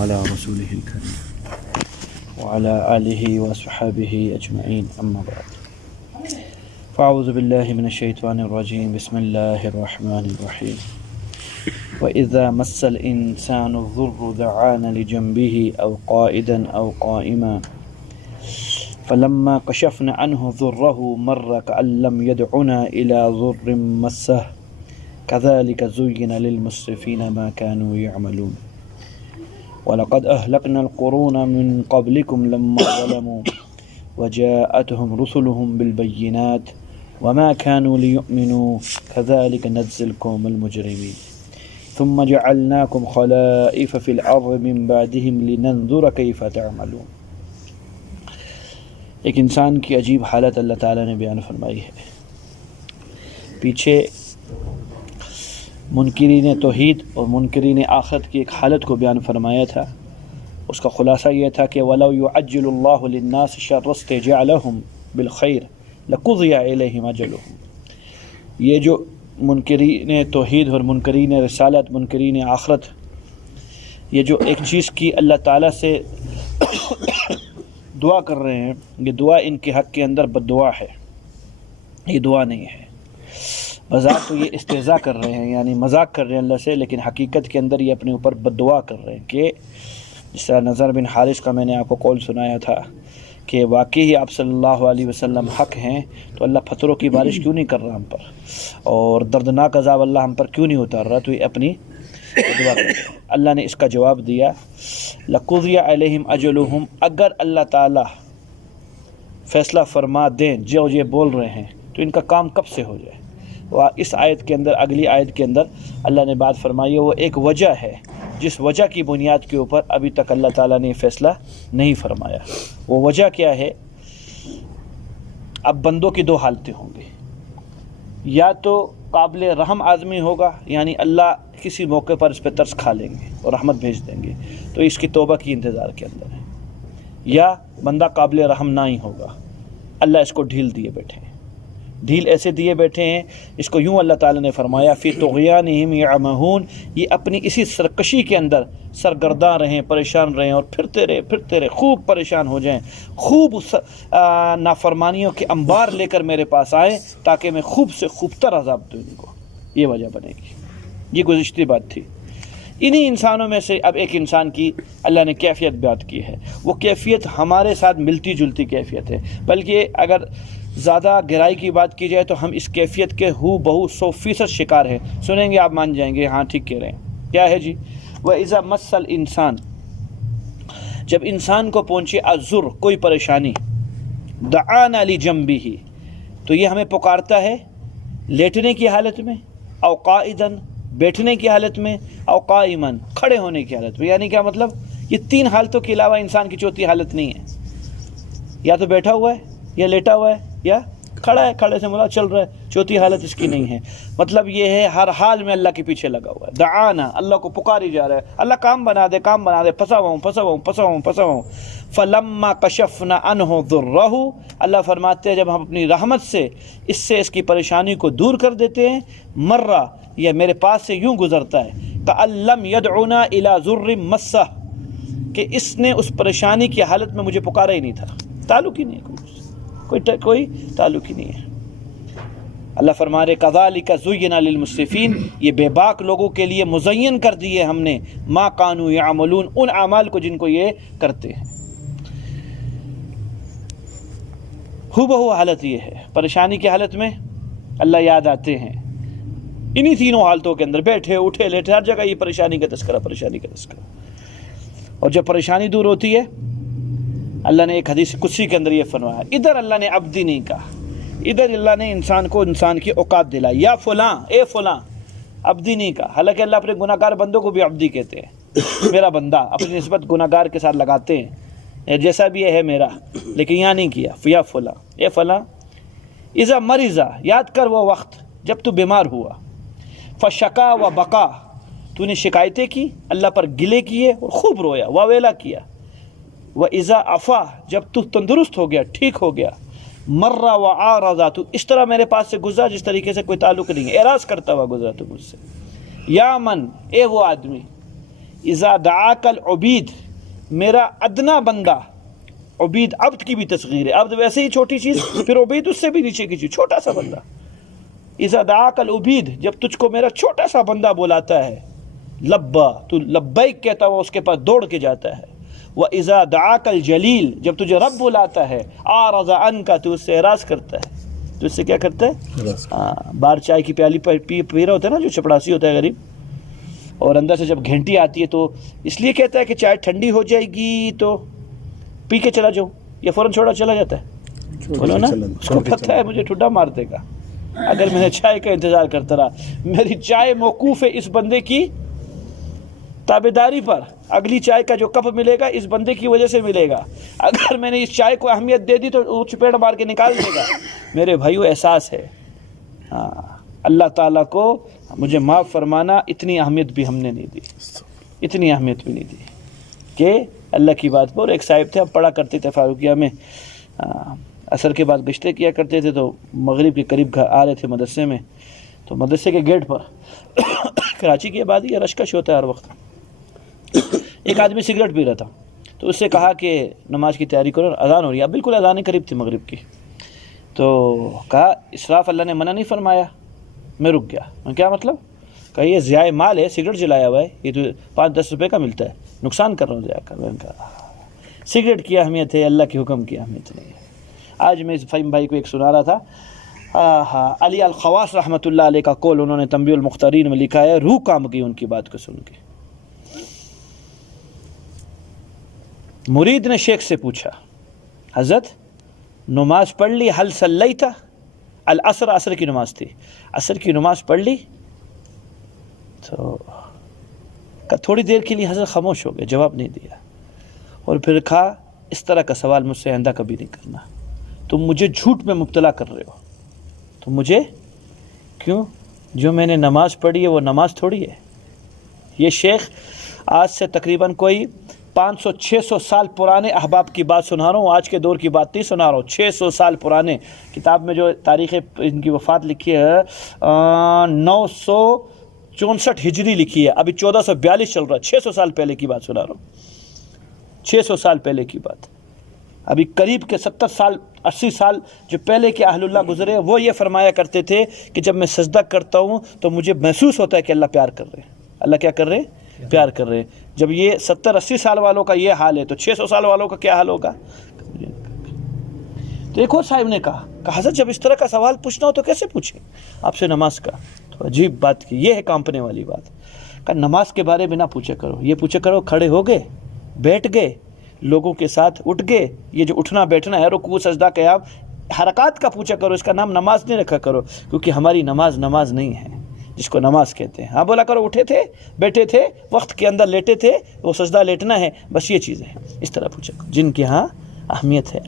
على رسوله الكريم وعلى آله وصحبه أجمعين أما بعد فأعوذ بالله من الشيطان الرجيم بسم الله الرحمن الرحيم وإذا مس الإنسان الضر دعانا لجنبه أو قائدا أو قائما فلما كشفنا عنه ضره مر كأن لم يدعنا إلى ضر مسه كذلك زين للمسرفين ما كانوا يعملون وَلَقَدْ أَهْلَكْنَا الْقُرُونَ مِنْ قَبْلِكُمْ لَمَّا ظَلَمُوا وَجَاءَتْهُمْ رُسُلُهُم بِالْبَيِّنَاتِ وَمَا كَانُوا لِيُؤْمِنُوا كَذَلِكَ نَجْزِي الْقَوْمَ الْمُجْرِمِينَ ثُمَّ جَعَلْنَاكُمْ خَلَائِفَ فِي الْأَرْضِ مِنْ بَعْدِهِمْ لِنَنْظُرَ كَيْفَ تَعْمَلُونَ۔ ایک انسان کی عجیب حالت اللہ تعالیٰ نے بیان فرمائی ہے۔ پیچھے منکرین توحید اور منکرین آخرت کی ایک حالت کو بیان فرمایا تھا۔ اس کا خلاصہ یہ تھا کہ وَلَوْ يُعَجِّلُ اللَّهُ لِلنَّاسِ شَرَّ اسْتِعْجَالِهِم بِالْخَيْرِ لَقُضِيَ إِلَيْهِمْ أَجَلُهُم۔ یہ جو منکرین توحید اور منکرین رسالت، منکرین آخرت، یہ جو ایک چیز کی اللہ تعالیٰ سے دعا کر رہے ہیں، یہ دعا ان کے حق کے اندر بد دعا ہے، یہ دعا نہیں ہے۔ بظاہر تو یہ استہزاء کر رہے ہیں، یعنی مذاق کر رہے ہیں اللہ سے، لیکن حقیقت کے اندر یہ اپنے اوپر بد دعا کر رہے ہیں کہ جس طرح نضر بن حارث کا میں نے آپ کو قول سنایا تھا کہ واقعی آپ صلی اللہ علیہ وسلم حق ہیں، تو اللہ پتھروں کی بارش کیوں نہیں کر رہا ہم پر، اور دردناک عذاب اللہ ہم پر کیوں نہیں اتار رہا، تو یہ اپنی دعا کر رہے ہیں۔ اللہ نے اس کا جواب دیا لَقُضِيَ عَلَيْهِمْ أَجَلُهُمْ، اگر اللہ تعالیٰ فیصلہ فرما دیں جو یہ بول رہے ہیں تو ان کا کام کب سے ہو جائے۔ اس آیت کے اندر، اگلی آیت کے اندر اللہ نے بات فرمائی ہے، وہ ایک وجہ ہے جس وجہ کی بنیاد کے اوپر ابھی تک اللہ تعالیٰ نے فیصلہ نہیں فرمایا۔ وہ وجہ کیا ہے؟ اب بندوں کی دو حالتیں ہوں گی، یا تو قابل رحم آدمی ہوگا، یعنی اللہ کسی موقع پر اس پہ ترس کھا لیں گے اور رحمت بھیج دیں گے، تو اس کی توبہ کی انتظار کے اندر ہے، یا بندہ قابل رحم نہ ہی ہوگا، اللہ اس کو ڈھیل دیے بیٹھے ہیں، ڈھیل ایسے دیے بیٹھے ہیں، اس کو یوں اللہ تعالیٰ نے فرمایا فی طغیانہم یعمہون، یہ اپنی اسی سرکشی کے اندر سرگرداں رہیں، پریشان رہیں، اور پھرتے رہے خوب پریشان ہو جائیں، خوب نافرمانیوں کے انبار لے کر میرے پاس آئیں تاکہ میں خوب سے خوب تر عذاب دوں ان کو۔ یہ وجہ بنے گی، یہ گزشتہ بات تھی۔ انہی انسانوں میں سے اب ایک انسان کی اللہ نے کیفیت بیان کی ہے، وہ کیفیت ہمارے ساتھ ملتی جلتی کیفیت ہے، بلکہ اگر زیادہ گہرائی کی بات کی جائے تو ہم اس کیفیت کے ہو بہو 100% شکار ہیں۔ سنیں گے آپ مان جائیں گے ہاں ٹھیک کہہ رہے ہیں۔ کیا ہے جی؟ وَإِذَا مَسَّ الْإِنسان، جب انسان کو پہنچے الضر، کوئی پریشانی، دعانا لجنبہ، تو یہ ہمیں پکارتا ہے لیٹنے کی حالت میں، او قائدن، بیٹھنے کی حالت میں، او قائمن، کھڑے ہونے کی حالت میں۔ یعنی کیا مطلب؟ یہ تین حالتوں کے علاوہ انسان کی چوتھی حالت نہیں ہے، یا تو بیٹھا ہوا ہے، یا لیٹا ہوا ہے، یا کھڑا ہے، کھڑے سے مراد چل رہا ہے، چوتھی حالت اس کی نہیں ہے۔ مطلب یہ ہے ہر حال میں اللہ کے پیچھے لگا ہوا ہے، دعانا، اللہ کو پکاری جا رہا ہے، اللہ کام بنا دے، کام بنا دے، پھنسا ہوں۔ فلما کشفنا عنہ ضرہ، اللہ فرماتے ہیں جب ہم اپنی رحمت سے اس کی پریشانی کو دور کر دیتے ہیں، مرہ، یہ میرے پاس سے یوں گزرتا ہے، کأن لم یدعنا الی ضر مسہ، کہ اس نے اس پریشانی کی حالت میں مجھے پکارا ہی نہیں تھا، تعلق ہی نہیں ہے، کوئی تعلق ہی نہیں ہے۔ اللہ فرما رہے کذالک زین للمسرفین، یہ بے باک لوگوں کے لیے مزین کر دیے ہم نے ما کانوا یعملون، ان اعمال کو جن کو یہ کرتے ہیں۔ ہو بہو حالت یہ ہے، پریشانی کی حالت میں اللہ یاد آتے ہیں، انہی تینوں حالتوں کے اندر بیٹھے اٹھے لیٹے ہر جگہ یہ پریشانی کا تذکرہ۔ اور جب پریشانی دور ہوتی ہے، اللہ نے ایک حدیث قدسی کے اندر یہ فرمایا، ادھر اللہ نے عبدی نہیں کہا، ادھر اللہ نے انسان کو انسان کی اوقات دلائی، یا فلاں، اے فلاں، عبدی نہیں کہا۔ حالانکہ اللہ اپنے گناہ گار بندوں کو بھی عبدی کہتے ہیں، میرا بندہ، اپنی نسبت گناہ گار کے ساتھ لگاتے ہیں، جیسا بھی ہے میرا، لیکن یہاں نہیں کیا، یا فلاں، اے فلاں، اذا مریضا، یاد کر وہ وقت جب تو بیمار ہوا، فشکا و بقا، تو نے شکایتیں کی، اللہ پر گلے کیے اور خوب رویا، واویلا کیا، وَإِذَا عَفَا، جب تو تندرست ہو گیا، ٹھیک ہو گیا، مرہ وعارضا، تو اس طرح میرے پاس سے گزرا جس طریقے سے کوئی تعلق نہیں ہے، اعراض کرتا ہوا گزرا تو مجھ سے، یا من، اے وہ آدمی، اذا دعاک العبید، میرا ادنا بندہ، عبید عبد کی بھی تصغیر ہے، عبد ویسے ہی چھوٹی چیز، پھر عبید اس سے بھی نیچے کی چیز، چھوٹا سا بندہ. اذا دعاک العبید، جب تجھ کو میرا چھوٹا سا بندہ بلاتا ہے، لبا، تو لبیک کہتا ہے، وہ اس کے پاس دوڑ کے جاتا ہے. وَإِذَا دَعَاكَ الْجَلِيلُ، جب تجھے رب بلاتا ہے، آرَضَ عَنْكَ، تو اس سے اعراض کرتا ہے. تو اس سے کیا کرتا ہے؟ بار چائے کی پیالی پی رہا ہوتا ہے نا، جو چپڑاسی ہوتا ہے غریب، اور اندر سے جب گھنٹی آتی ہے تو اس لیے کہتا ہے کہ چائے ٹھنڈی ہو جائے گی تو پی کے چلا جاؤں، یا فوراً چھوڑا چلا جاتا ہے؟ بولو نا، اس کو پتہ ہے مجھے ٹھڈا مار دے گا اگر میں نے چائے کا انتظار کرتا رہا. میری چائے موقوف ہے اس بندے کی تابعداری پر، اگلی چائے کا جو کپ ملے گا اس بندے کی وجہ سے ملے گا. اگر میں نے اس چائے کو اہمیت دے دی تو وہ چپیڑ مار کے نکال دے گا. میرے بھائیو احساس ہے. اللہ تعالیٰ کو مجھے معاف فرمانا، اتنی اہمیت بھی ہم نے نہیں دی، اتنی اہمیت بھی نہیں دی کہ اللہ کی بات پر. ایک صاحب تھے، ہم پڑھا کرتے تھے فاروقیہ میں، عصر کے بعد گشتیں کیا کرتے تھے، تو مغرب کے قریب آ رہے تھے مدرسے میں، تو مدرسے کے گیٹ پر کراچی کی آبادی ہے، رشکش ہوتا ہے ہر وقت. ایک آدمی سگریٹ پی رہا تھا، تو اس سے کہا کہ نماز کی تیاری کرو، اذان ہو رہی ہے. اب بالکل اذان قریب تھی مغرب کی. تو کہا اسراف اللہ نے منع نہیں فرمایا. میں رک گیا. میں کیا مطلب؟ کہا یہ ضیاء مال ہے، سگریٹ جلایا ہوا ہے، یہ تو 5-10 روپے کا ملتا ہے، نقصان کر رہا ہوں ضیاء کا. میں نے کہا سگریٹ کی اہمیت ہے، اللہ کے حکم کی اہمیت نہیں ہے. آج میں اس فہیم بھائی کو ایک سنا رہا تھا، علی الخواص رحمۃ اللہ علیہ کا قول انہوں نے تنبیہ المختارین میں لکھا ہے. روح کام گئی ان کی بات کو سن کے. مرید نے شیخ سے پوچھا، حضرت نماز پڑھ لی؟ حل صلیت العصر، عصر کی نماز تھی، عصر کی نماز پڑھ لی؟ تو تھوڑی دیر کے لیے حضرت خاموش ہو گئے، جواب نہیں دیا. اور پھر کہا اس طرح کا سوال مجھ سے آئندہ کبھی نہیں کرنا، تم مجھے جھوٹ میں مبتلا کر رہے ہو. تم مجھے کیوں؟ جو میں نے نماز پڑھی ہے وہ نماز تھوڑی ہے. یہ شیخ آج سے تقریباً کوئی 500-600 سال پرانے احباب کی بات سنا رہا ہوں، آج کے دور کی بات نہیں سنا رہا ہوں. 600 سال پرانے. کتاب میں جو تاریخ ان کی وفات لکھی ہے 964 ہجری لکھی ہے، ابھی 1442 چل رہا ہے. 600 سال پہلے کی بات سنا رہا ہوں، 600 سال پہلے کی بات. ابھی قریب کے 70 سال 80 سال جو پہلے کے اہل اللہ گزرے، وہ یہ فرمایا کرتے تھے کہ جب میں سجدہ کرتا ہوں تو مجھے محسوس ہوتا ہے کہ اللہ پیار کر رہے ہیں. اللہ کیا کر رہے ہیں؟ پیار کر رہے ہیں. جب یہ 70-80 سال والوں کا یہ حال ہے تو 600 سال والوں کا کیا حال ہوگا؟ تو ایک اور صاحب نے کہا حضرت جب اس طرح کا سوال پوچھنا ہو تو کیسے پوچھیں آپ سے نماز کا؟ تو عجیب بات کی، یہ ہے کانپنے والی بات. کہ نماز کے بارے میں نہ پوچھا کرو، یہ پوچھا کرو کھڑے ہو گئے، بیٹھ گئے، لوگوں کے ساتھ اٹھ گئے، یہ جو اٹھنا بیٹھنا ہے، رکوع سجدہ قیام، حرکات کا پوچھا کرو. اس کا نام نماز نہیں رکھا کرو، کیونکہ ہماری نماز نماز نہیں ہے جس کو نماز کہتے ہیں. ہاں بولا کرو اٹھے تھے، بیٹھے تھے، وقت کے اندر لیٹے تھے، وہ سجدہ لیٹنا ہے، بس یہ چیزیں ہیں. اس طرح پوچھا کرو جن کی ہاں اہمیت ہے.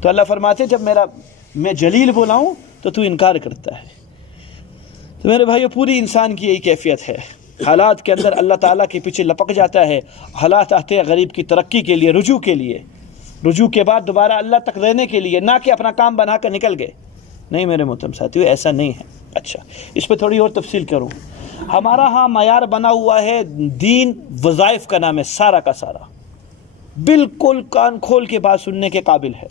تو اللہ فرماتے جب میں جلیل بلاؤں تو تو انکار کرتا ہے. تو میرے بھائیو پوری انسان کی یہی کیفیت ہے، حالات کے اندر اللہ تعالیٰ کے پیچھے لپک جاتا ہے. حالات آتے ہیں غریب کی ترقی کے لیے، رجوع کے لیے، رجوع کے بعد دوبارہ اللہ تک رہنے کے لیے، نہ کہ اپنا کام بنا کر نکل گئے. نہیں میرے محترم ساتھیو، ایسا نہیں ہے. اچھا اس پہ تھوڑی اور تفصیل کروں. ہمارا ہاں معیار بنا ہوا ہے دین وظائف کا نام ہے، سارا کا سارا بالکل کان کھول کے بات سننے کے قابل ہے.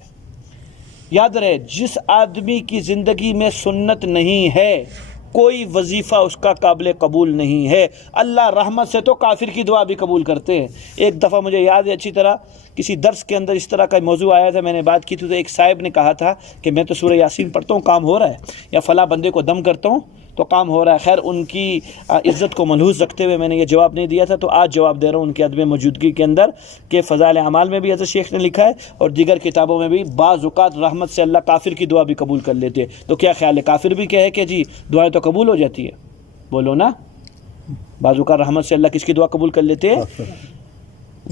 یاد رہے جس آدمی کی زندگی میں سنت نہیں ہے کوئی وظیفہ اس کا قابل قبول نہیں ہے. اللہ رحمت سے تو کافر کی دعا بھی قبول کرتے ہیں. ایک دفعہ مجھے یاد ہے اچھی طرح، کسی درس کے اندر اس طرح کا موضوع آیا تھا، میں نے بات کی تھی، تو ایک صاحب نے کہا تھا کہ میں تو سورہ یاسین پڑھتا ہوں کام ہو رہا ہے، یا فلاں بندے کو دم کرتا ہوں تو کام ہو رہا ہے. خیر ان کی عزت کو ملحوظ رکھتے ہوئے میں نے یہ جواب نہیں دیا تھا، تو آج جواب دے رہا ہوں ان کی عدم موجودگی کے اندر کہ فضائل اعمال میں بھی حضرت شیخ نے لکھا ہے اور دیگر کتابوں میں بھی بعض اوقات رحمت سے اللہ کافر کی دعا بھی قبول کر لیتے. تو کیا خیال ہے کافر بھی کہے کہ جی دعائیں تو قبول ہو جاتی ہے؟ بولو نا. بعض اوقات رحمت سے اللہ کس کی دعا قبول کر لیتے ہیں؟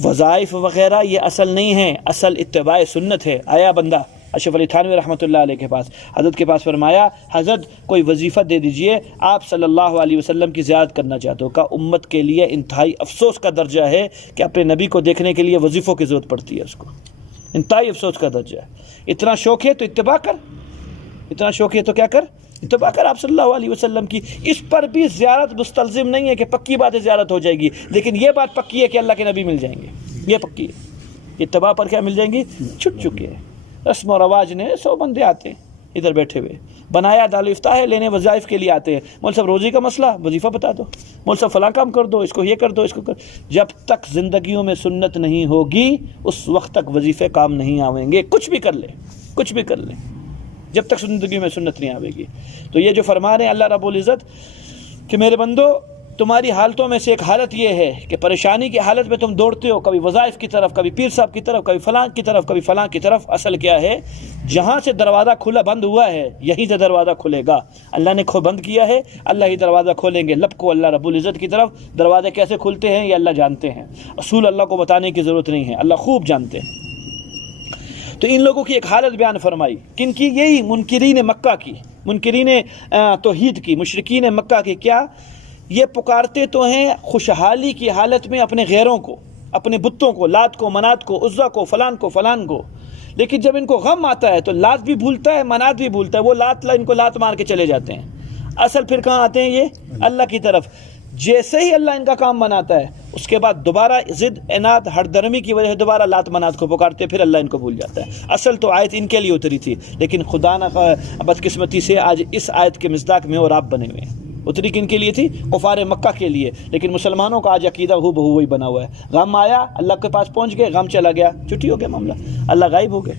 وظائف وغیرہ یہ اصل نہیں ہے، اصل اتباع سنت ہے. آیا بندہ اشرف علی تھانوی رحمۃ اللہ علیہ کے پاس، حضرت کے پاس فرمایا حضرت کوئی وظیفہ دے دیجئے، آپ صلی اللہ علیہ وسلم کی زیارت کرنا چاہتے ہو. کا امت کے لیے انتہائی افسوس کا درجہ ہے کہ اپنے نبی کو دیکھنے کے لیے وظیفوں کی ضرورت پڑتی ہے. اس کو انتہائی افسوس کا درجہ ہے. اتنا شوق ہے تو اتباع کر، اتنا شوق ہے تو کیا کر، اتباع کر آپ صلی اللہ علیہ وسلم کی. اس پر بھی زیارت مستلزم نہیں ہے کہ پکی بات ہے زیارت ہو جائے گی، لیکن یہ بات پکی ہے کہ اللہ کے نبی مل جائیں گے، یہ پکی ہے. اتباع پر کیا مل جائیں گی؟ چھٹ چکے ہیں. رسم و رواج نے 100 بندے آتے ہیں ادھر بیٹھے ہوئے، بنایا دارالفتہ ہے، لینے وظائف کے لیے آتے ہیں. مول صاحب روزی کا مسئلہ، وظیفہ بتا دو. مول صاحب فلاں کام کر دو، اس کو یہ کر دو، اس کو کر. جب تک زندگیوں میں سنت نہیں ہوگی اس وقت تک وظیفے کام نہیں آئیں گے. کچھ بھی کر لیں، کچھ بھی کر لیں، جب تک زندگی میں سنت نہیں آئے گی. تو یہ جو فرما رہے ہیں اللہ رب العزت کہ میرے بندو تمہاری حالتوں میں سے ایک حالت یہ ہے کہ پریشانی کی حالت میں تم دوڑتے ہو، کبھی وظائف کی طرف، کبھی پیر صاحب کی طرف، کبھی فلاں کی طرف، کبھی فلاں کی طرف. اصل کیا ہے؟ جہاں سے دروازہ کھلا بند ہوا ہے یہیں سے دروازہ کھلے گا. اللہ نے بند کیا ہے، اللہ ہی دروازہ کھولیں گے. لب کو اللہ رب العزت کی طرف. دروازے کیسے کھلتے ہیں یہ اللہ جانتے ہیں، اصول اللہ کو بتانے کی ضرورت نہیں ہے، اللہ خوب جانتے ہیں. تو ان لوگوں کی ایک حالت بیان فرمائی، کن کی؟ یہی منکرین مکہ کی، منکرین توحید کی، مشرکین مکہ کی. کیا یہ پکارتے تو ہیں خوشحالی کی حالت میں اپنے غیروں کو، اپنے بتوں کو، لات کو، منات کو، عزا کو، فلان کو، فلان کو. لیکن جب ان کو غم آتا ہے تو لات بھی بھولتا ہے، منات بھی بھولتا ہے. وہ ان کو لات مار کے چلے جاتے ہیں. اصل پھر کہاں آتے ہیں؟ یہ اللہ کی طرف. جیسے ہی اللہ ان کا کام بناتا ہے اس کے بعد دوبارہ ضد عناد ہر درمی کی وجہ سے دوبارہ لات منات کو پکارتے، پھر اللہ ان کو بھول جاتا ہے. اصل تو آیت ان کے لیے اتری تھی، لیکن خدا نہ بدقسمتی سے آج اس آیت کے مصداق میں اور آپ بنے ہوئے ہیں. اتری کن کے لیے تھی؟ کفار مکہ کے لیے. لیکن مسلمانوں کا آج عقیدہ ہو بہو وہی بنا ہوا ہے. غم آیا اللہ کے پاس پہنچ گئے، غم چلا گیا، چھٹی ہو گیا معاملہ، اللہ غائب ہو گئے.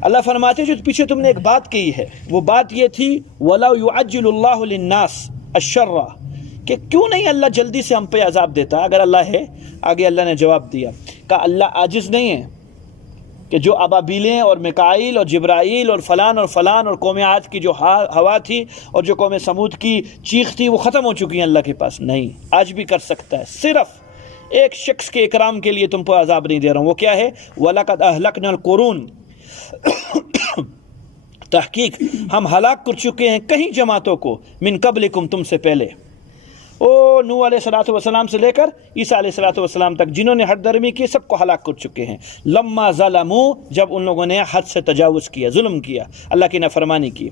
اللہ فرماتے جو پیچھے تم نے ایک بات کہی ہے، وہ بات یہ تھی وَلَوْ يُعَجِّلُ اللَّهُ لِلنَّاسِ الشَّرَّ، کہ کیوں نہیں اللہ جلدی سے ہم پہ عذاب دیتا اگر اللہ ہے. آگے اللہ نے جواب دیا کہ اللہ عاجز نہیں ہے کہ جو ابابیلیں اور میکائیل اور جبرائیل اور فلان اور قوم عاد کی جو ہوا تھی اور جو قوم سمود کی چیخ تھی وہ ختم ہو چکی ہیں اللہ کے پاس. نہیں، آج بھی کر سکتا ہے. صرف ایک شخص کے اکرام کے لیے تم کو عذاب نہیں دے رہا ہوں. وہ کیا ہے؟ وَلَقَدْ أَهْلَكْنَا الْقُرُونَ، تحقیق ہم ہلاک کر چکے ہیں کئی جماعتوں کو، من قبلکم، تم سے پہلے. نوح علیہ الصلوۃ والسلام سے لے کر عیسیٰ علیہ الصلوۃ والسلام تک جنہوں نے حد درمی کی سب کو ہلاک کر چکے ہیں. لما ظلموا، جب ان لوگوں نے حد سے تجاوز کیا، ظلم کیا، اللہ کی نافرمانی کی.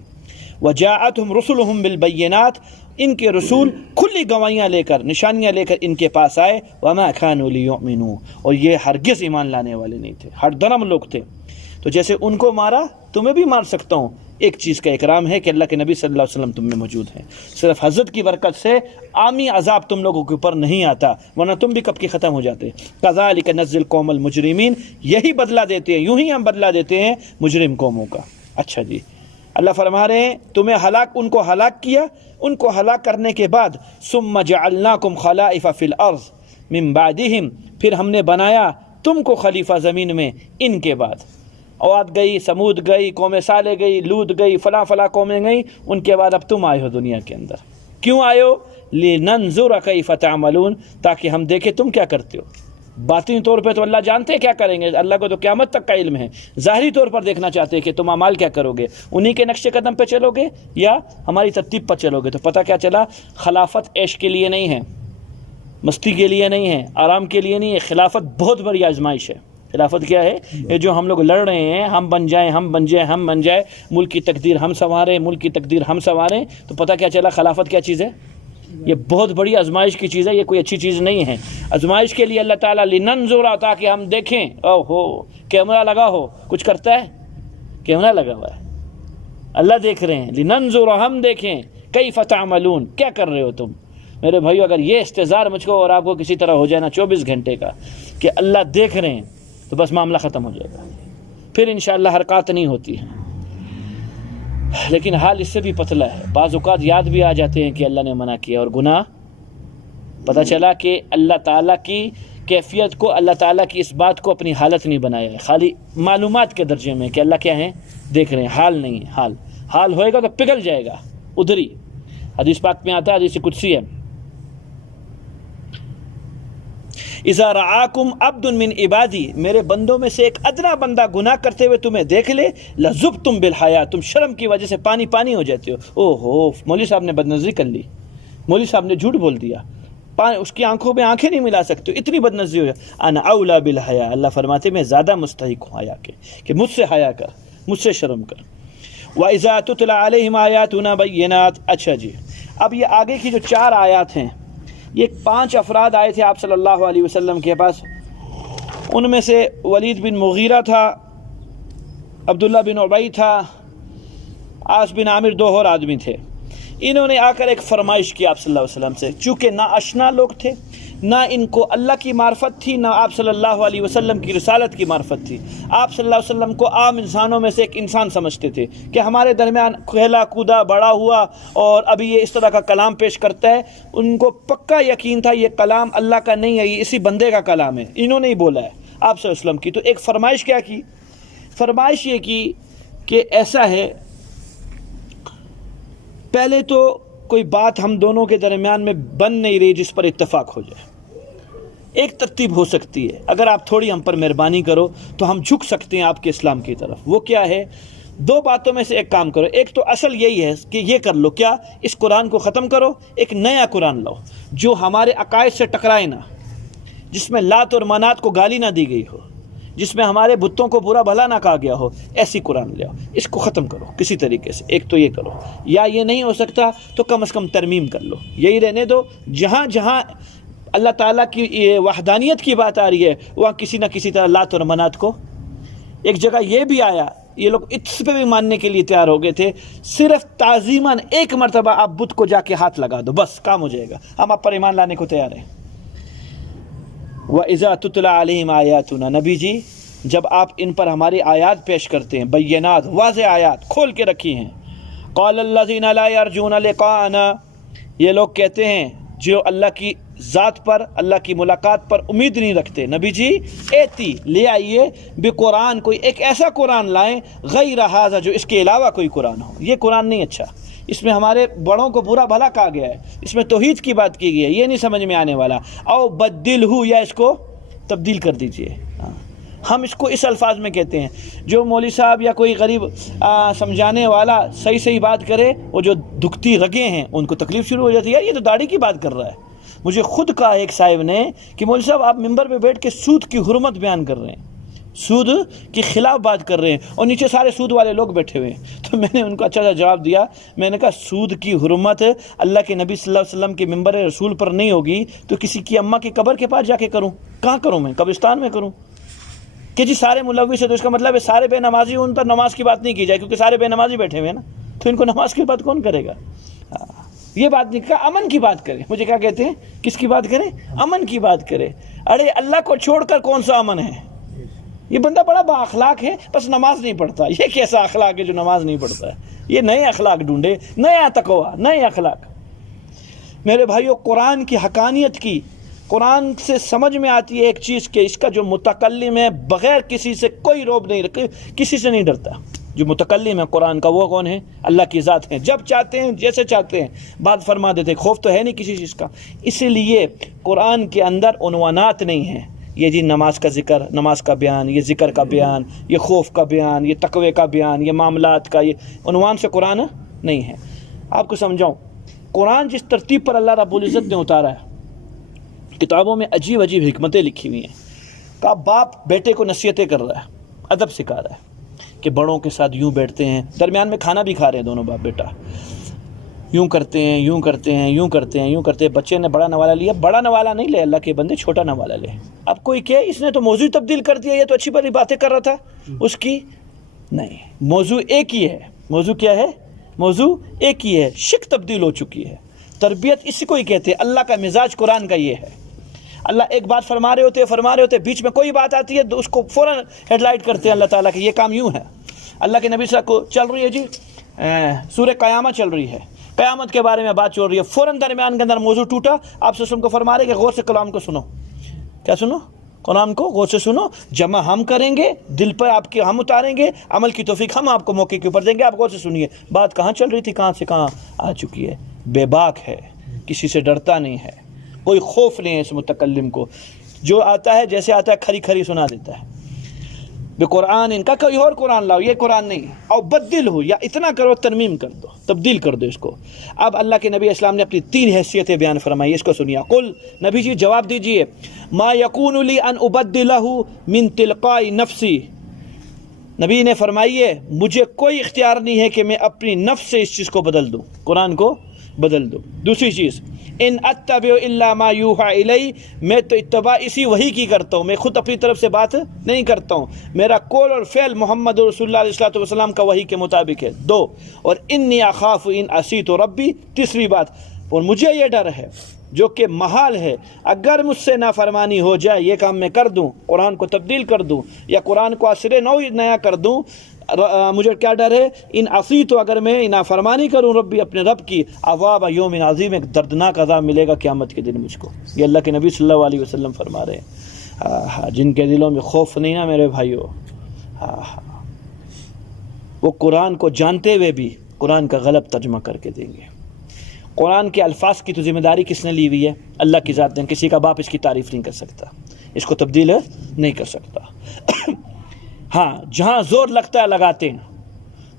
وجاءتهم رسلهم بالبینات، ان کے رسول کھلی گواہیاں لے کر، نشانیاں لے کر ان کے پاس آئے. وما كانوا ليؤمنوا، اور یہ ہرگز ایمان لانے والے نہیں تھے، ہر درم لوگ تھے. تو جیسے ان کو مارا تمہیں بھی مار سکتا ہوں. ایک چیز کا اکرام ہے کہ اللہ کے نبی صلی اللہ علیہ وسلم تم میں موجود ہیں. صرف حضرت کی برکت سے عامی عذاب تم لوگوں کے اوپر نہیں آتا، ورنہ تم بھی کب کی ختم ہو جاتے. کذالک نجزی القوم المجرمین، یہی بدلہ دیتے ہیں، یوں ہی ہم بدلہ دیتے ہیں مجرم قوموں کا. اچھا جی، اللہ فرما رہے ہیں تمہیں ان کو ہلاک کیا. ان کو ہلاک کرنے کے بعد ثم جعلناکم خلائف فی الارض من بعدہم، پھر ہم نے بنایا تم کو خلیفہ زمین میں ان کے بعد. عاد گئی، سمود گئی، قوم صالح گئی، لوط گئی، فلاں قومیں گئی. ان کے بعد اب تم آئے ہو دنیا کے اندر. کیوں آئے ہو؟ لننظر کیف تعملون، تاکہ ہم دیکھیں تم کیا کرتے ہو. باطنی طور پہ تو اللہ جانتے ہیں کیا کریں گے، اللہ کو تو قیامت تک کا علم ہے. ظاہری طور پر دیکھنا چاہتے ہیں کہ تم اعمال کیا کرو گے، انہی کے نقش قدم پہ چلو گے یا ہماری ترتیب پر چلو گے. تو پتہ کیا چلا، خلافت عیش کے لیے نہیں ہے، مستی کے لیے نہیں ہے، آرام کے لیے نہیں ہے. خلافت بہت بڑی آزمائش ہے. خلافت کیا ہے؟ یہ جو ہم لوگ لڑ رہے ہیں، ہم بن جائیں، ملک کی تقدیر ہم سنواریں، ملک کی تقدیر ہم سنواریں. تو پتہ کیا چلا، خلافت کیا چیز ہے؟ یہ بہت بڑی آزمائش کی چیز ہے، یہ کوئی اچھی چیز نہیں ہے. آزمائش کے لیے اللہ تعالیٰ لننظر، تاکہ ہم دیکھیں. کیمرہ لگا ہو، کچھ کرتا ہے؟ کیمرہ لگا ہوا ہے، اللہ دیکھ رہے ہیں. لننظر، ہم دیکھیں، کیف تعملون، کیا کر رہے ہو تم. میرے بھائیو، اگر یہ استظہار مجھ کو اور آپ کو کسی طرح ہو جائے نا 24 گھنٹے کا کہ اللہ دیکھ رہے ہیں، تو بس معاملہ ختم ہو جائے گا. پھر انشاءاللہ حرکات نہیں ہوتی ہیں. لیکن حال اس سے بھی پتلا ہے. بعض اوقات یاد بھی آ جاتے ہیں کہ اللہ نے منع کیا، اور گناہ پتہ چلا کہ اللہ تعالیٰ کی کیفیت کو، اللہ تعالیٰ کی اس بات کو اپنی حالت نہیں بنایا ہے، خالی معلومات کے درجے میں کہ اللہ کیا ہیں، دیکھ رہے ہیں. حال نہیں ہے. حال ہوئے گا تو پگھل جائے گا ادھر ہی. حدیث پاک میں آتا ہے، حدیث قدسی ہے، اذا رعاکم عبد من عبادی، میرے بندوں میں سے ایک ادنا بندہ گناہ کرتے ہوئے تمہیں دیکھ لے، لذبتم بالحیا، تم شرم کی وجہ سے پانی ہو جاتے ہو. مولوی صاحب نے بدنظری کر لی، مولوی صاحب نے جھوٹ بول دیا، اس کی آنکھوں میں آنکھیں نہیں ملا سکتے، اتنی بدنظری ہو جائے. انا اولا بالحیا، اللہ فرماتے میں زیادہ مستحق ہوں حیا کے، کہ مجھ سے حیا کر، مجھ سے شرم کر. وَإِذَا تُتْلَى عَلَيْهِمْ آيَاتُنَا بَيِّنَاتٍ۔ اچھا جی، اب یہ آگے کی جو 4 آیات ہیں، یہ 5 افراد آئے تھے آپ صلی اللہ علیہ وسلم کے پاس، ان میں سے ولید بن مغیرہ تھا، عبداللہ بن ابی تھا، عاص بن عامر، 2 اور آدمی تھے۔ انہوں نے آ کر ایک فرمائش کی آپ صلی اللہ علیہ وسلم سے، چونکہ نہ اشنا لوگ تھے، نہ ان کو اللہ کی معرفت تھی، نہ آپ صلی اللہ علیہ وسلم کی رسالت کی معرفت تھی۔ آپ صلی اللہ علیہ وسلم کو عام انسانوں میں سے ایک انسان سمجھتے تھے کہ ہمارے درمیان کھیلا کودا بڑا ہوا اور ابھی یہ اس طرح کا کلام پیش کرتا ہے۔ ان کو پکا یقین تھا یہ کلام اللہ کا نہیں ہے، یہ اسی بندے کا کلام ہے، انہوں نے ہی بولا ہے آپ صلی اللہ علیہ وسلم کی۔ تو ایک فرمائش کیا کی؟ فرمائش یہ کی کہ ایسا ہے، پہلے تو کوئی بات ہم دونوں کے درمیان میں بن نہیں رہی جس پر اتفاق ہو جائے۔ ایک ترتیب ہو سکتی ہے، اگر آپ تھوڑی ہم پر مہربانی کرو تو ہم جھک سکتے ہیں آپ کے اسلام کی طرف۔ وہ کیا ہے؟ 2 باتوں میں سے ایک کام کرو۔ ایک تو اصل یہی ہے کہ یہ کر لو، کیا؟ اس قرآن کو ختم کرو، ایک نیا قرآن لاؤ جو ہمارے عقائد سے ٹکرائے نہ، جس میں لات اور منات کو گالی نہ دی گئی ہو، جس میں ہمارے بتوں کو برا بھلا نہ کہا گیا ہو، ایسی قرآن لے آؤ، اس کو ختم کرو کسی طریقے سے۔ ایک تو یہ کرو، یا یہ نہیں ہو سکتا تو کم از کم ترمیم کر لو، یہی رہنے دو۔ جہاں جہاں اللہ تعالیٰ کی وحدانیت کی بات آ رہی ہے وہاں کسی نہ کسی طرح لات اور منات کو، ایک جگہ یہ بھی آیا، یہ لوگ اس پہ بھی ماننے کے لیے تیار ہو گئے تھے، صرف تعظیماً ایک مرتبہ آپ بت کو جا کے ہاتھ لگا دو، بس کام ہو جائے گا، ہم آپ پر ایمان لانے کو تیار ہیں۔ وَإِذَا تُتْلَى عَلَيْهِمْ آيَاتُنَا، نبی جی جب آپ ان پر ہماری آیات پیش کرتے ہیں، بینات، واضح آیات کھول کے رکھی ہیں، قَالَ الَّذِينَ لَا يَرْجُونَ لِقَاءَنَا، یہ لوگ کہتے ہیں جو اللہ کی ذات پر، اللہ کی ملاقات پر امید نہیں رکھتے، نبی جی ایتی لے آئیے بقرآن، کوئی ایک ایسا قرآن لائیں، غیر ھذا، جو اس کے علاوہ کوئی قرآن ہو، یہ قرآن نہیں اچھا، اس میں ہمارے بڑوں کو برا بھلا کہا گیا ہے، اس میں توحید کی بات کی گئی ہے، یہ نہیں سمجھ میں آنے والا، او بدلہ، یا اس کو تبدیل کر دیجئے۔ ہم اس کو اس الفاظ میں کہتے ہیں، جو مولوی صاحب یا کوئی غریب سمجھانے والا صحیح بات کرے، وہ جو دکھتی رگیں ہیں ان کو تکلیف شروع ہو جاتی ہے، یار یہ تو داڑھی کی بات کر رہا ہے۔ مجھے خود کہا ایک صاحب نے کہ مولوی صاحب آپ ممبر پہ بیٹھ کے سود کی حرمت بیان کر رہے ہیں، سود کے خلاف بات کر رہے ہیں، اور نیچے سارے سود والے لوگ بیٹھے ہوئے ہیں۔ تو میں نے ان کو اچھا سا جواب دیا، میں نے کہا سود کی حرمت اللہ کے نبی صلی اللہ علیہ وسلم کے ممبر رسول پر نہیں ہوگی تو کسی کی اماں کی قبر کے پاس جا کے کروں؟ کہاں کروں؟ میں قبرستان میں کروں؟ کہ جی سارے ملوث ہے تو اس کا مطلب ہے سارے بے نمازی، ان پر نماز کی بات نہیں کی جائے کیونکہ سارے بے نمازی بیٹھے ہوئے ہیں نا، تو ان کو نماز کی بات کون کرے گا؟ یہ بات نہیں کہا، امن کی بات کرے۔ مجھے کیا کہتے ہیں؟ کس کی بات کرے؟ امن کی بات کرے۔ ارے اللہ کو چھوڑ کر کون سا امن ہے؟ یہ بندہ بڑا با اخلاق ہے، بس نماز نہیں پڑھتا۔ یہ کیسا اخلاق ہے جو نماز نہیں پڑھتا ہے؟ یہ نئے اخلاق ڈھونڈے، نیا تقویٰ، نئے اخلاق۔ میرے بھائیو، قرآن کی حقانیت کی، قرآن سے سمجھ میں آتی ہے ایک چیز کہ اس کا جو متکلم ہے بغیر کسی سے کوئی روب نہیں رکھے، کسی سے نہیں ڈرتا۔ جو متکلم ہے قرآن کا وہ کون ہے؟ اللہ کی ذات ہے، جب چاہتے ہیں جیسے چاہتے ہیں بات فرما دیتے ہیں، خوف تو ہے نہیں کسی چیز کا۔ اسی لیے قرآن کے اندر عنوانات نہیں ہیں، یہ جی نماز کا ذکر، نماز کا بیان، یہ ذکر کا بیان، یہ خوف کا بیان، یہ تقوی کا بیان، یہ معاملات کا، یہ عنوان سے قرآن نہیں ہے۔ آپ کو سمجھاؤں، قرآن جس ترتیب پر اللہ رب العزت نے اتارا ہے، کتابوں میں عجیب عجیب حکمتیں لکھی ہوئی ہیں۔ کہ باپ بیٹے کو نصیحتیں کر رہا ہے، ادب سکھا رہا ہے کہ بڑوں کے ساتھ یوں بیٹھتے ہیں، درمیان میں کھانا بھی کھا رہے ہیں دونوں باپ بیٹا، یوں کرتے ہیں، یوں کرتے ہیں، یوں کرتے ہیں، یوں کرتے ہیں۔ بچے نے بڑا نوالا لیا، بڑا نوالا نہیں لے اللہ کے بندے، چھوٹا نوالا لے۔ اب کوئی کہ اس نے تو موضوع تبدیل کر دیا، یہ تو اچھی بڑی باتیں کر رہا تھا، اس کی نہیں، موضوع ایک ہی ہے۔ موضوع کیا ہے؟ موضوع ایک ہی ہے، شک تبدیل ہو چکی ہے۔ تربیت اسی کو ہی کہتے ہیں، اللہ کا مزاج قرآن کا یہ ہے۔ اللہ ایک بات فرما رہے ہوتے بیچ میں کوئی بات آتی ہے تو اس کو فوراً ہیڈ لائٹ کرتے ہیں اللہ تعالیٰ کہ یہ کام یوں ہے۔ اللہ کے نبی صلی اللہ علیہ وسلم کو چل رہی ہے جی سورہ قیامت چل رہی ہے، قیامت کے بارے میں بات چل رہی ہے، فوراً درمیان کے اندر موضوع ٹوٹا، آپ صلی اللہ علیہ وسلم کو فرما رہے کہ غور سے کلام کو سنو۔ کیا سنو؟ قرآن کو غور سے سنو، جمع ہم کریں گے، دل پر آپ کے ہم اتاریں گے، عمل کی توفیق ہم آپ کو موقع کے اوپر دیں گے، آپ غور سے سنیے۔ بات کہاں چل رہی تھی، کہاں سے کہاں آ چکی ہے۔ بے باک ہے، کسی سے ڈرتا نہیں ہے، کوئی خوف نہیں ہے اس متکلم کو، جو آتا ہے جیسے آتا ہے کھری کھری سنا دیتا ہے۔ بے قرآن ان کا کوئی اور قرآن لاؤ، یہ قرآن نہیں۔ اور بدل ہو، یا اتنا کرو ترمیم کر دو، تبدیل کر دو اس کو۔ اب اللہ کے نبی اسلام نے اپنی 3 حیثیتیں بیان فرمائی، اس کو سنیا۔ قل، نبی جی جواب دیجئے، ما یکون لی ان ابدلہ من تلقاء نفسی، نبی نے فرمائیے مجھے کوئی اختیار نہیں ہے کہ میں اپنی نفس سے اس چیز کو بدل دوں، قرآن کو بدل دوں۔ دوسری چیز، ان اتبع الا ما یوحى الی، میں تو اتباع اسی وحی کی کرتا ہوں، میں خود اپنی طرف سے بات نہیں کرتا ہوں، میرا قول اور فعل محمد رسول اللہ علیہ الصلوۃ والسلام کا وحی کے مطابق ہے۔ دو، اور انی اخاف ان عصیت ربی، تیسری بات، اور مجھے یہ ڈر ہے جو کہ محال ہے اگر مجھ سے نافرمانی ہو جائے، یہ کام میں کر دوں، قرآن کو تبدیل کر دوں یا قرآن کو عصر نو نیا کر دوں، مجھے کیا ڈر ہے، ان عصیت، تو اگر میں نافرمانی کروں ربی، اپنے رب کی، عذاب یوم عظیم، ایک دردناک عذاب ملے گا قیامت کے دن مجھ کو۔ یہ اللہ کے نبی صلی اللہ علیہ وسلم فرما رہے ہیں۔ جن کے دلوں میں خوف نہیں نا میرے بھائیو، وہ قرآن کو جانتے ہوئے بھی قرآن کا غلط ترجمہ کر کے دیں گے۔ قرآن کے الفاظ کی تو ذمہ داری کس نے لی ہوئی ہے؟ اللہ کی ذات نے۔ کسی کا باپ اس کی تعریف نہیں کر سکتا، اس کو تبدیل نہیں کر سکتا۔ ہاں، جہاں زور لگتا ہے لگاتے ہیں،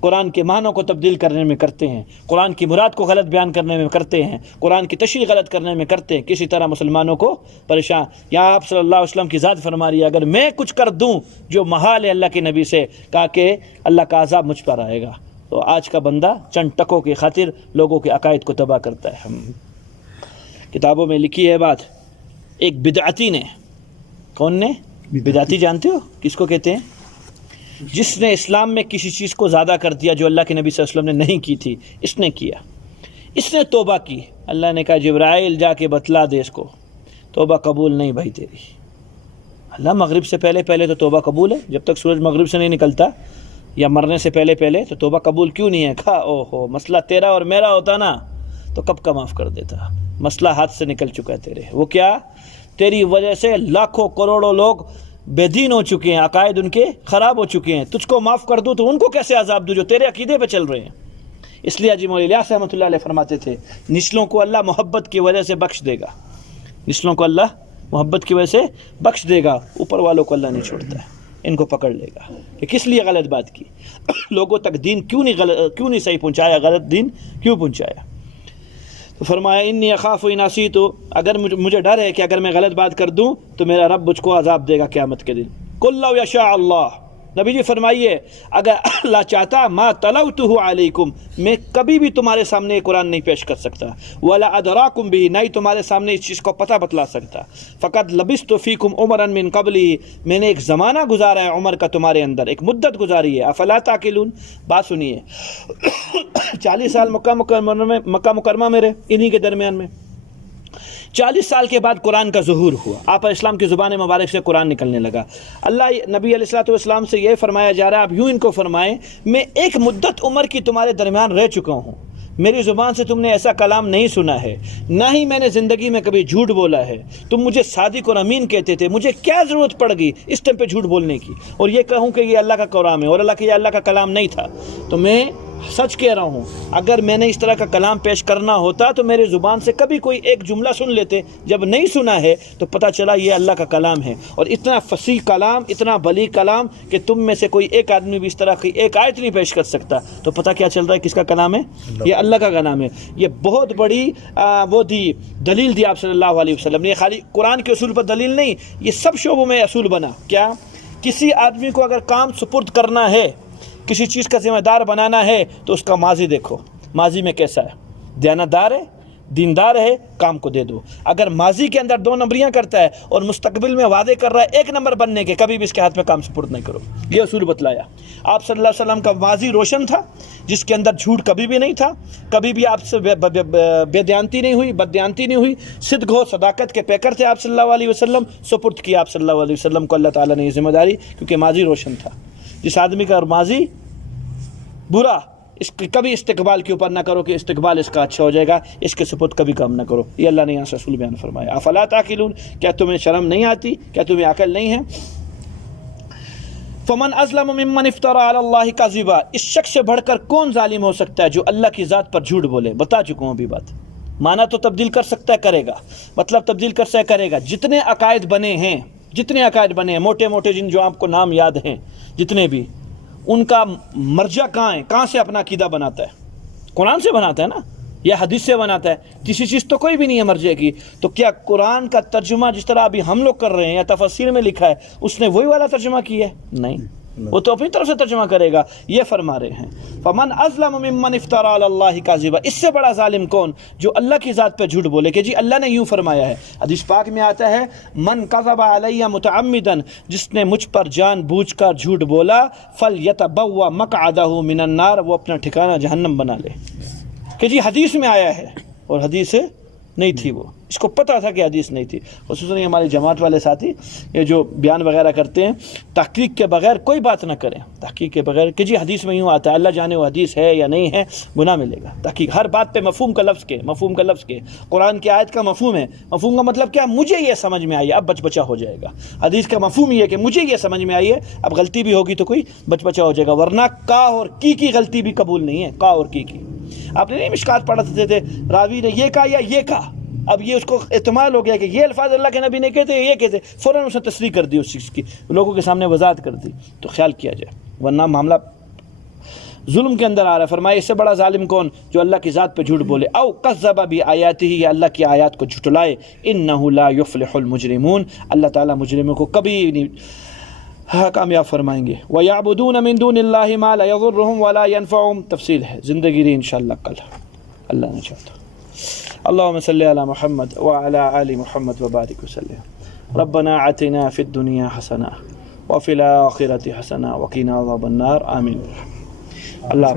قرآن کے معنوں کو تبدیل کرنے میں کرتے ہیں، قرآن کی مراد کو غلط بیان کرنے میں کرتے ہیں، قرآن کی تشریح غلط کرنے میں کرتے ہیں، کسی طرح مسلمانوں کو پریشان۔ یہاں آپ صلی اللہ علیہ وسلم کی ذات فرما رہی ہے اگر میں کچھ کر دوں جو محال ہے اللہ کے نبی سے، کہا کہ اللہ کا عذاب مجھ پر آئے گا۔ تو آج کا بندہ چند ٹکوں کی خاطر لوگوں کے عقائد کو تباہ کرتا ہے۔ کتابوں میں لکھی ہے بات، ایک بدعتی نے، کون نے؟ بدعتی جانتے ہو کس کو کہتے ہیں؟ جس نے اسلام میں کسی چیز کو زیادہ کر دیا جو اللہ کے نبی صلی اللہ علیہ وسلم نے نہیں کی تھی، اس نے کیا، اس نے توبہ کی۔ اللہ نے کہا جبرائیل جا کے بتلا دے اس کو، توبہ قبول نہیں بھائی تیری۔ اللہ مغرب سے پہلے پہلے تو توبہ قبول ہے، جب تک سورج مغرب سے نہیں نکلتا یا مرنے سے پہلے پہلے تو توبہ قبول کیوں نہیں ہے؟ کہا او ہو، مسئلہ تیرا اور میرا ہوتا نا تو کب کا معاف کر دیتا، مسئلہ ہاتھ سے نکل چکا ہے تیرے۔ وہ کیا؟ تیری وجہ سے لاکھوں کروڑوں لوگ بے دین ہو چکے ہیں، عقائد ان کے خراب ہو چکے ہیں، تجھ کو معاف کر دوں تو ان کو کیسے عذاب دوں جو تیرے عقیدے پہ چل رہے ہیں؟ اس لیے حاجی مولانا الیاس رحمۃ اللہ علیہ فرماتے تھے نسلوں کو اللہ محبت کی وجہ سے بخش دے گا، نسلوں کو اللہ محبت کی وجہ سے بخش دے گا، اوپر والوں کو اللہ نہیں چھوڑتا ہے، ان کو پکڑ لے گا کہ کس لیے غلط بات کی، لوگوں تک دین کیوں نہیں صحیح پہنچایا، غلط دین کیوں پہنچایا۔ تو فرمایا انی اخاف ان عصیت، اگر مجھے ڈر ہے کہ اگر میں غلط بات کر دوں تو میرا رب مجھ کو عذاب دے گا قیامت کے دن۔ قل لو یشاء اللہ، نبی جی فرمائیے اگر اللہ چاہتا ما تلوتہ علیکم، میں کبھی بھی تمہارے سامنے یہ قرآن نہیں پیش کر سکتا، ولا ادراکم بھی، نہ ہی تمہارے سامنے اس چیز کو پتہ بتلا سکتا۔ فقد لبثت فیکم عمرا من قبلی، میں نے ایک زمانہ گزارا ہے عمر کا تمہارے اندر، ایک مدت گزاری ہے۔ افلا تعقلون، بات سنیے 40 سال مکہ مکرمہ میں رہے، انہی کے درمیان میں 40 سال کے بعد قرآن کا ظہور ہوا، آپ اسلام کی زبان مبارک سے قرآن نکلنے لگا۔ اللہ نبی علیہ الصلوۃ والسلام سے یہ فرمایا جا رہا ہے، آپ یوں ان کو فرمائیں میں ایک مدت عمر کی تمہارے درمیان رہ چکا ہوں، میری زبان سے تم نے ایسا کلام نہیں سنا ہے، نہ ہی میں نے زندگی میں کبھی جھوٹ بولا ہے، تم مجھے صادق اور امین کہتے تھے، مجھے کیا ضرورت پڑ گئی اس ٹائم پہ جھوٹ بولنے کی اور یہ کہوں کہ یہ اللہ کا کلام ہے اور اللہ کہ یہ اللہ کا کلام نہیں تھا۔ تو میں سچ کہہ رہا ہوں، اگر میں نے اس طرح کا کلام پیش کرنا ہوتا تو میرے زبان سے کبھی کوئی ایک جملہ سن لیتے، جب نہیں سنا ہے تو پتہ چلا یہ اللہ کا کلام ہے، اور اتنا فصیح کلام، اتنا بلیغ کلام کہ تم میں سے کوئی ایک آدمی بھی اس طرح کی ایک آیت نہیں پیش کر سکتا، تو پتہ کیا چل رہا ہے کس کا کلام ہے؟ یہ اللہ کا کلام ہے۔ یہ بہت بڑی وہ دی دلیل دی آپ صلی اللہ علیہ وسلم نے، یہ خالی قرآن کے اصول پر دلیل نہیں، یہ سب شعبوں میں اصول بنا۔ کیا؟ کسی آدمی کو اگر کام سپرد کرنا ہے، کسی چیز کا ذمہ دار بنانا ہے تو اس کا ماضی دیکھو، ماضی میں کیسا ہے، دیانتدار ہے، دیندار ہے، کام کو دے دو۔ اگر ماضی کے اندر 2 نمبریاں کرتا ہے اور مستقبل میں وعدے کر رہا ہے 1 نمبر بننے کے، کبھی بھی اس کے ہاتھ میں کام سپرد نہیں کرو۔ یہ اصول بتلایا آپ صلی اللہ علیہ وسلم کا۔ ماضی روشن تھا جس کے اندر جھوٹ کبھی بھی نہیں تھا، کبھی بھی آپ سے بے دیانتی نہیں ہوئی، بد دیانتی نہیں ہوئی، صدق و صداقت کے پیکر تھے آپ صلی اللہ علیہ وسلم، سپرد کیا آپ صلی اللہ علیہ وسلم کو اللہ تعالیٰ نے یہ ذمہ داری، کیونکہ ماضی روشن تھا۔ جس آدمی کا ماضی برا، اس کی کبھی استقبال کے اوپر نہ کرو کہ استقبال اس کا اچھا ہو جائے گا، اس کے سپرد کبھی کام نہ کرو۔ یہ اللہ نے یہاں سے رسول بیان فرمایا۔ افلا تعقلون، کیا تمہیں شرم نہیں آتی، کیا تمہیں عقل نہیں ہے؟ فمن اظلم ممن افترى على الله كذبا، اس شخص سے بڑھ کر کون ظالم ہو سکتا ہے جو اللہ کی ذات پر جھوٹ بولے؟ بتا چکا ہوں ابھی بات، معنی تو تبدیل کر سکتا ہے، کرے گا، مطلب تبدیل کر سکتا ہے، کرے گا۔ جتنے عقائد بنے ہیں، موٹے موٹے جن جو آپ کو نام یاد ہیں جتنے بھی، ان کا مرجع کہاں ہے؟ کہاں سے اپنا عقیدہ بناتا ہے؟ قرآن سے بناتا ہے نا، یا حدیث سے بناتا ہے؟ کسی چیز تو کوئی بھی نہیں ہے مرجع کی۔ تو کیا قرآن کا ترجمہ جس طرح ابھی ہم لوگ کر رہے ہیں یا تفسیر میں لکھا ہے، اس نے وہی والا ترجمہ کیا ہے؟ نہیں، وہ تو اپنی طرف سے ترجمہ کرے گا. یہ فرما رہے ہیں فمن اظلم ممن افترى علی اللہ کاذبا، اس سے بڑا ظالم کون جو اللہ کی ذات پہ جھوٹ بولے کہ جی اللہ نے یوں فرمایا ہے. حدیث پاک میں آتا ہے من کذب علی متعمدا، جس نے مجھ پر جان بوجھ کر جھوٹ بولا، فلیتبوا مقعدہ من النار، وہ اپنا ٹھکانہ جہنم بنا لے. کہ جی حدیث میں آیا ہے، اور حدیث نہیں تھی، وہ اس کو پتہ تھا کہ حدیث نہیں تھی. خصوصاً ہماری جماعت والے ساتھی یہ جو بیان وغیرہ کرتے ہیں، تحقیق کے بغیر کوئی بات نہ کریں. تحقیق کے بغیر کہ جی حدیث میں یوں آتا ہے، اللہ جانے وہ حدیث ہے یا نہیں ہے، گناہ ملے گا. تحقیق ہر بات پہ مفہوم کا لفظ کے قرآن کی آیت کا مفہوم ہے. مفہوم کا مطلب کیا؟ مجھے یہ سمجھ میں آئی ہے، اب بچا ہو جائے گا. حدیث کا مفہوم یہ ہے کہ مجھے یہ سمجھ میں آئی ہے، اب غلطی بھی ہوگی تو کوئی بچا ہو جائے گا، ورنہ کا اور کی غلطی بھی قبول نہیں ہے. کا اور کی آپ نے نہیں مشکات پڑھتے تھے، راوی نے یہ کہا یا یہ کہا، اب یہ اس کو احتمال ہو گیا کہ یہ الفاظ اللہ کے نبی نے کہتے ہیں، یہ کہتے، فوراً اس نے تصریح کر دی، اس چیز کی لوگوں کے سامنے وضاحت کر دی. تو خیال کیا جائے، ورنہ معاملہ ظلم کے اندر آ رہا ہے. فرمایا اس سے بڑا ظالم کون جو اللہ کی ذات پہ جھوٹ بولے، او کذب بآیاتہ، یا اللہ کی آیات کو جھٹلائے. انہ لا یفلح المجرمون، اللہ تعالیٰ مجرموں کو کبھی نہیں کامیاب فرمائیں گے. وَيَعْبُدُونَ مِن دُونِ اللَّهِ مَا لَا يَضُرُّهُمْ وَلَا يَنفَعُهُمْ. تفصیل ہے زندگی رہی انشاءاللہ کل، اللہ نے چاہتا. اللهم صل على محمد وعلى آل محمد وبارك وسلم. ربنا آتنا في الدنيا حسنة وفي الآخرة حسنة وقنا عذاب النار. آمين. اللہ